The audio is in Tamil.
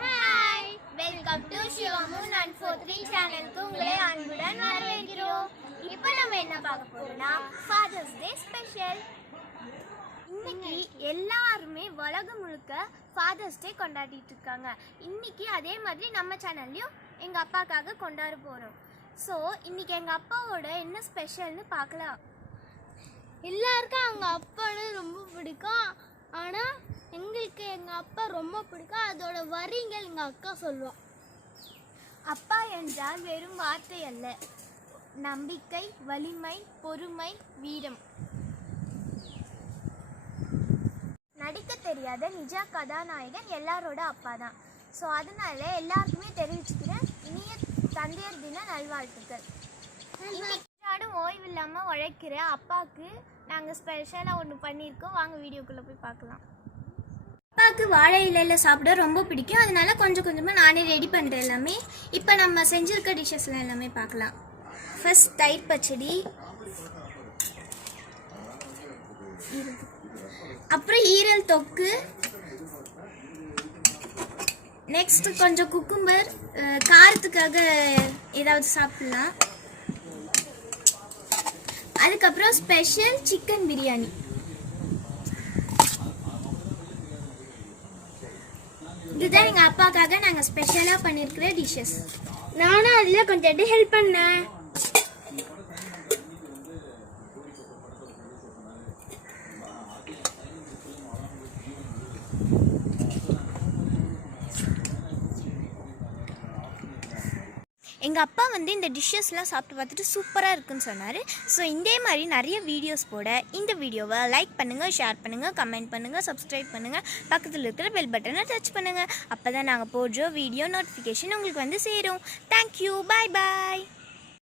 ஹாய் வெல்கம் டு சிவமூன் அண்ட் ஃபோர் த்ரீ சேனலுக்கு உங்களை அன்புடன் வரவேற்கிறோம். இப்போ நம்ம என்ன பார்க்க போறோம்னா ஃபாதர்ஸ் டே ஸ்பெஷல் இன்னைக்கு எல்லாருமே உலகம் முழுக்க ஃபாதர்ஸ் டே கொண்டாடிட்டு இருக்காங்க. இன்னைக்கு அதே மாதிரி நம்ம சேனல்லையும் எங்கள் அப்பாக்காக கொண்டாட போகிறோம் ஸோ இன்னைக்கு எங்கள் அப்பாவோட என்ன ஸ்பெஷல்னு பார்க்கலாம். எல்லாருக்கும் அவங்க அப்பான்னு ரொம்ப பிடிக்கும். ஆனால் எங்களுக்கு எங்கள் அப்பா ரொம்ப பிடிக்கும். அதோட வரிங்கள் எங்கள் அக்கா சொல்லுவோம் அப்பா என்றால் வெறும் வார்த்தை அல்ல. நம்பிக்கை வலிமை பொறுமை வீரம். நடிக்க தெரியாத நிஜ கதாநாயகன் எல்லாரோட அப்பா தான் ஸோ அதனால எல்லாருக்குமே தெரிவிச்சுக்கிறேன். இனிய தந்தையர் தின நல்வாழ்த்துக்கள். அழைக்கிற அப்பாவுக்கு நாங்கள் ஸ்பெஷலாக ஒன்று பண்ணியிருக்கோம். வாங்க வீடியோக்குள்ளே போய் பார்க்கலாம். அப்பாவுக்கு வாழை இலையில் சாப்பிட ரொம்ப பிடிக்கும். அதனால கொஞ்சம் கொஞ்சமாக நானே ரெடி பண்ணுறேன் எல்லாமே. இப்போ நம்ம செஞ்சுருக்க டிஷ்ஷஸ்லாம் எல்லாமே பார்க்கலாம். ஃபஸ்ட் தயிர் பச்சடி. அப்புறம் ஈரல் தொக்கு. நெக்ஸ்ட் கொஞ்சம் குக்கும்பர் காரத்துக்காக ஏதாவது சாப்பிடலாம். அதுக்கப்புறம் ஸ்பெஷல் சிக்கன் பிரியாணி இதுதான் எங்கள் அப்பாக்காக நாங்கள் ஸ்பெஷலாக பண்ணியிருக்கிற டிஷ்ஷஸ் நானும் அதில் கொஞ்சம் ஹெல்ப் பண்ணேன். எங்கள் அப்பா வந்து இந்த டிஷ்ஷஸ்லாம் சாப்பிட்டு பார்த்துட்டு சூப்பராக இருக்குன்னு சொன்னார். ஸோ இதே மாதிரி நிறைய வீடியோஸ் போட இந்த வீடியோவை லைக் பண்ணுங்கள் ஷேர் பண்ணுங்கள் கமெண்ட் பண்ணுங்கள் சப்ஸ்கிரைப் பண்ணுங்கள் பக்கத்தில் இருக்கிற பெல் பட்டனை டச் பண்ணுங்கள் அப்போ தான் நாங்கள் போடுற வீடியோ நோட்டிஃபிகேஷன் உங்களுக்கு வந்து சேரும். தேங்க்யூ பாய் பாய்